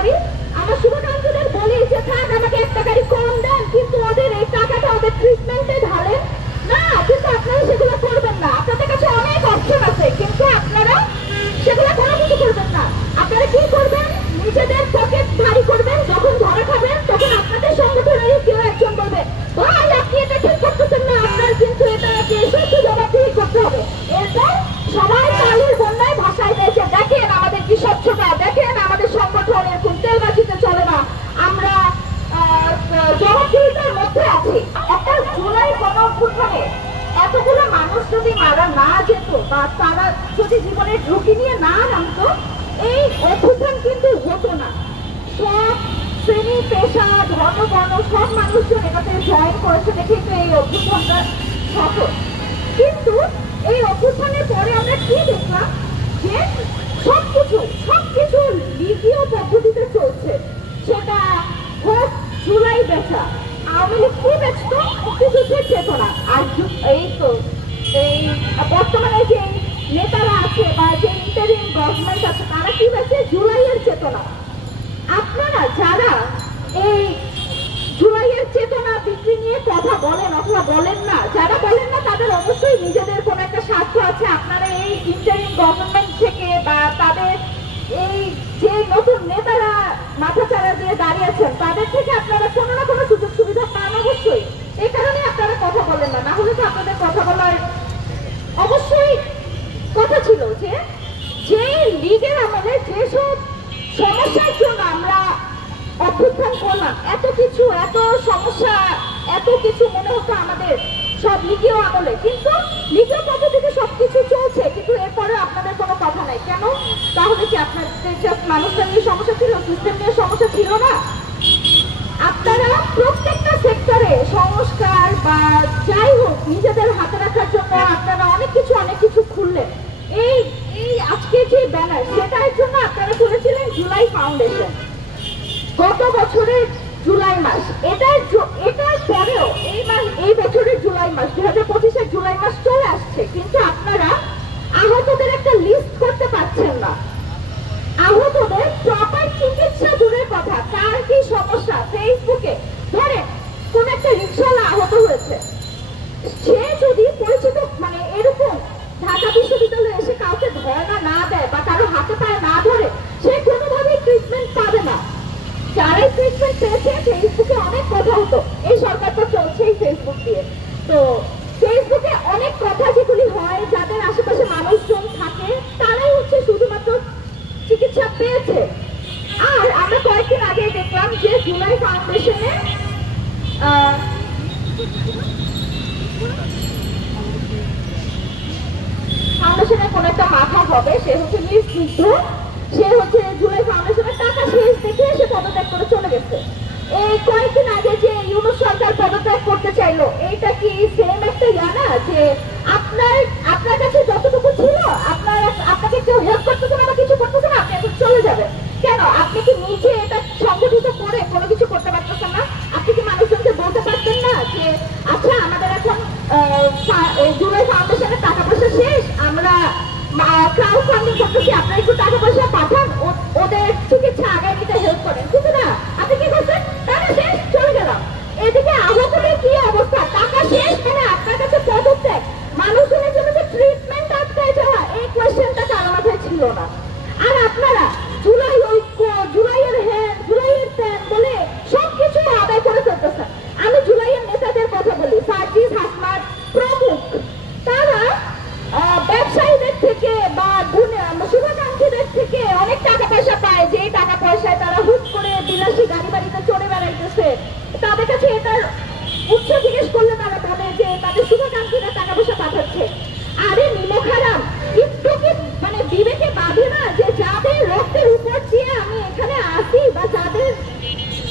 করি, আমার শুভাকাঙ্ক্ষীদের বলি যে থাক আমাকে একটা গাড়ি কম দেন, কিন্তু ওদের এই টাকাটা ওদের ট্রিটমেন্টে ঢালেন না। কিন্তু আপনারা সেগুলো করবেন না। আপনাদের কাছে অনেক অপশন আছে, কিন্তু আপনারা সেগুলো কোনো কিছু করবেন না। আপনারা কি করবেন? নিজেদের পকেট ভারী করবেন। যখন ধরা খাবেন তখন আপনাদের সংগঠনের কেউ একজন বলবে ভাই আপনি এটা ঠিক করতেছেন না, আপনার কিন্তু এটাকে সত্যি জবাবদিহি করতে হবে। এরপর সবাই কালের বন্যায় ভাষায় দিয়েছে, দেখেন আমাদের কি স্বচ্ছতা, দেখেন আমাদের সংগঠন এরকম তেলবাজিতে চলে না, আমরা জবাবদিহিতার মধ্যে আছি। একটা জুলাই গণঅভ্যুত্থানে এতগুলো মানুষ যদি মারা না যেত বা তারা যদি জীবনের ঝুঁকি নিয়ে না নামতো, এই অভ্যুত্থান কিন্তু হতো না। সব শ্রেণী পেশা ধর্ম বর্ণ সব মানুষজন এটাতে জয়েন করেছে দেখে তো এই অভ্যুত্থানটা সফল। কিন্তু এই অভ্যুত্থানের পরে আমরা কি দেখলাম যে সবকিছু লিগীয় পদ্ধতিতে চলছে। সেটা হোক জুলাই বেচা, আওয়ামী লীগ কি বেচত? মুক্তিযুদ্ধের চেতনা। আর এই বর্তমানে যে নেতারা আছে বা যে ইন্টারিম গভর্নমেন্ট আছে তারা কি বেচে? জুলাইয়ের চেতনা। আপনারা যারা এই জুলাইয়ের চেতনা বিক্রি নিয়ে কথা বলেন অথবা বলেন না, যারা বলেন না তাদের অবশ্যই নিজেদের কোনো একটা স্বার্থ আছে। আপনারা এই ইন্টারিম গভর্নমেন্ট থেকে বা তাদের এই যে নতুন নেতারা মাথাচাড়া দিয়ে দাঁড়িয়েছেন তাদের থেকে আপনারা কোনো না কোনো সুযোগ সুবিধা পান অবশ্যই। এই কারণে আপনারা কথা বলেন না, না হলে তো আপনাদের কথা বলার অবশ্যই কথা ছিল যে লীগের আমলে যেসব সমস্যার জন্য আমরা অভ্যুত্থান করলাম, এত কিছু এত সমস্যা এত কিছু মনে হতো আমাদের সব লিগীয় আমলে, কিন্তু লিগীয় পদ্ধতিতে সবকিছু চলছে, কিন্তু এরপরে আপনাদের কোনো কথা নাই কেন? তাহলে কি আপনাদের জাস্ট মানুষটা নিয়ে সমস্যা ছিল, সিস্টেম নিয়ে সমস্যা ছিল না? আপনারা প্রত্যেকটা সেক্টরে সংস্কার বা যাই হোক নিজেদের হাতে রাখার জন্য আপনারা অনেক কিছু খুললেন। এই আজকে যে ব্যানার সেটার জন্য আপনারা খুলেছিলেন জুলাই ফাউন্ডেশন গত বছরের জুলাই মাস। এটার পরেও এই বছরের জুলাই মাস 2025-এর জুলাই মাস চলে আসছে, কিন্তু আপনারা আহতদের একটা লিস্ট করতে পারছেন না। আহতদের প্রপার চিকিৎসা দূরের কথা, কার কি সমস্যা ফেসবুকে ধরেন কোন একটা রিক্সাওয়ালা আহত হয়েছে, সে যদি পরিচিত মানে এরকম ঢাকা বিশ্ববিদ্যালয়ে এসে কাউকে ধর্ণা না দেয় বা কারো হাতে পায়ে না ধরে, সে কোনোভাবেই ট্রিটমেন্ট পাবে না। যারাই ট্রিটমেন্ট পেয়েছে ফেসবুকে অনেক কথা হতো, এই সরকারটা চলছেই ফেসবুক দিয়ে। তো ফেসবুকে অনেক কথা যেগুলি হয়, যাদের আশেপাশে মানুষজন থাকে তারাই হচ্ছে শুধুমাত্র চিকিৎসা পেয়েছে। আর আমরা কয়েকদিন আগে দেখলাম যে জুলাই ফাউন্ডেশনের কোন একটা মাথা হবে, সে হচ্ছে নির্বিদ্ধ, সে হচ্ছে জুলাই ফাউন্ডেশনের টাকা শেষ দেখে সে পদত্যাগ করে চলে গেছে। এই কয়েকদিন আগে যে ইউনূস সরকার পদত্যাগ করতে চাইলো, এইটা কি সেম একটা জানা যে আপনার কাছে যতটুকু ছিল আপনাকে কেউ হেল্প করতেছে না বা কিছু করতেছে না, আপনি এখন চলে যাবেন কেন? আপনি কি নিজে এটা সংগঠিত করে কোনো কিছু করতে পারতেছেন না? আপনি কি মানুষজনকে বলতে পারতেন না যে আচ্ছা আমাদের এখন জুলাই ফাউন্ডেশনের টাকা পয়সা শেষ, আমরা ক্রাউড ফান্ডিং করতেছি, আপনারা একটু টাকা পয়সা পাঠান, ওদের চিকিৎসা আগায় নিতে হেল্প করেন। কিন্তু না, আপনি কি করছেন? টাকা শেষ, চলে গেলাম। এদিকে আহতদের কি অবস্থা? টাকা শেষ মানে আপনার কাছে পদত্যাগ, মানুষজনের জন্য যে ট্রিটমেন্ট আটকায় যাওয়া, এই কোয়েশ্চেনটা কারো মাথায় ছিল না। আর আপনারা জুলাই ঐক্য, জুলাইয়ের হ্যান, জুলাইয়ের ত্যান বলে সবকিছু আদায় করে ফেলতেছেন। আমি জুলাইয়ের নেতাদের কথা বলি, সার্জিস হাসনাত প্রমুখ, তারা ব্যবসায়ীদের থেকে বা শুভাকাঙ্ক্ষীদের থেকে অনেক টাকা পয়সা পায়, যে টাকা পয়সায় তারা হুট করে বিলাসী গাড়ি বাড়িতে চড়ে বেড়াইতেছে। তাদের কাছে এটার উৎস জিজ্ঞেস করলে তারা বলে যে তাদের শুভাকাঙ্ক্ষী